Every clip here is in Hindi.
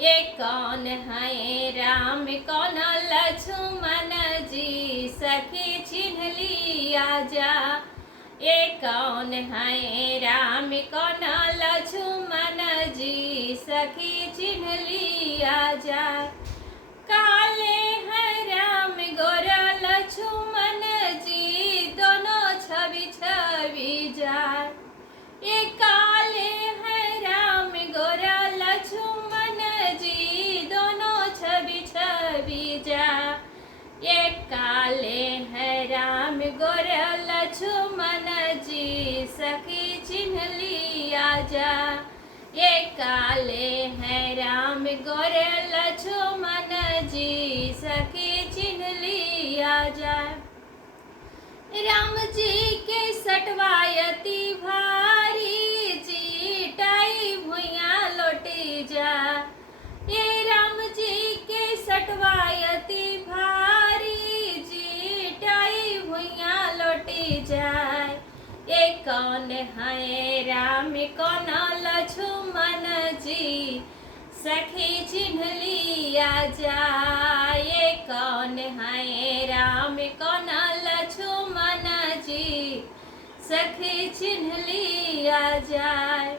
ये कौन है राम कौन लक्ष्मण जी, सखी चिन्ह लिया जा। ये कौन है राम कौन लक्ष्मण जी, सखी चिन्ह लिया जा। काले हैं राम गोर लक्ष्मण जी, दोनों छवि छवि जाए। ये काले हैं राम गोर लक्ष्मण जी, दोनों छवि छवि जा। ये काले हैं राम गोर लक्ष्मण जी, सखी चिन्ह लिया जा। ये काले हैं राम गोर लक्ष्मण जी, सखी चिन्ह लिया जा। राम जी के सटवायती भारी जी, टाई भुइया लौटी जा। ये राम जी के सटवायती भारी जी, टाई भुइया लौटी जाए। ये कौन है राम कौन लक्ष्मण जी, सखी चिन्ह लिया जा। ये कौन है राम कौन लक्ष्मण जी, सखी चिन्ह लिया जाए।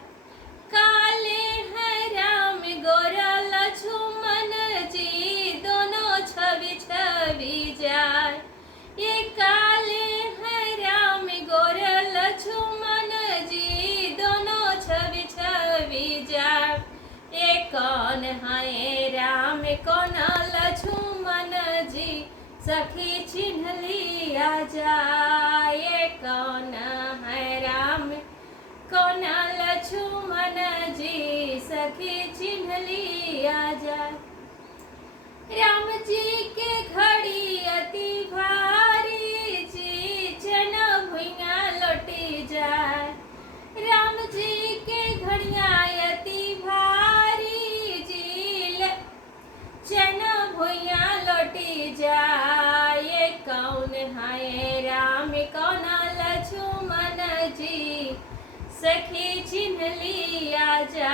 काले हैं राम गोर लक्ष्मण जी, दोनों छवि छवि जाए। ये काले हैं राम गोर लक्ष्मण जी, दोनों छवि छवि जाए। ये कौन है राम कौन लक्ष्मण जी, सखी चिन्ह लिया जा। ये कौन है राम कौन लक्ष्मण जी, सखी चिन्ह लिया जा। राम जी के घड़ी अति भारी जी, चन भुइया लौटी जाए। राम जी के घड़िया अति भारी जी, चन भुइया लौटी जाए। ये कौन है राम कौन लक्ष्मण जी, सखी चिन्ह लिया जा।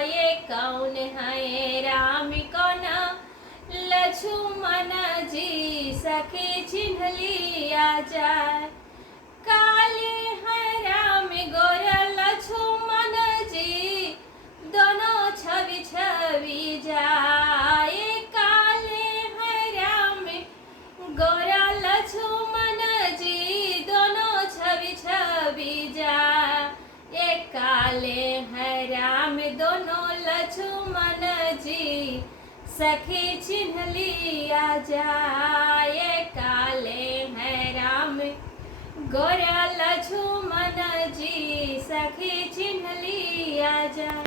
ये कौन है राम कौन लक्ष्मण जी, सखी चिन्ह लिया जाए। काले हैं राम गोर लक्ष्मण जी, दोनों छवि छवि जाए। काले हैं राम गोर लक्ष्मण जी, दोनों छवि छवि जाए। ये काले हैं राम दोनों लक्ष्मण जी, सखी चिन्ह लिया जा। ये काले हैं राम गोर लक्ष्मण जी, सखी चिन्ह लिया जा।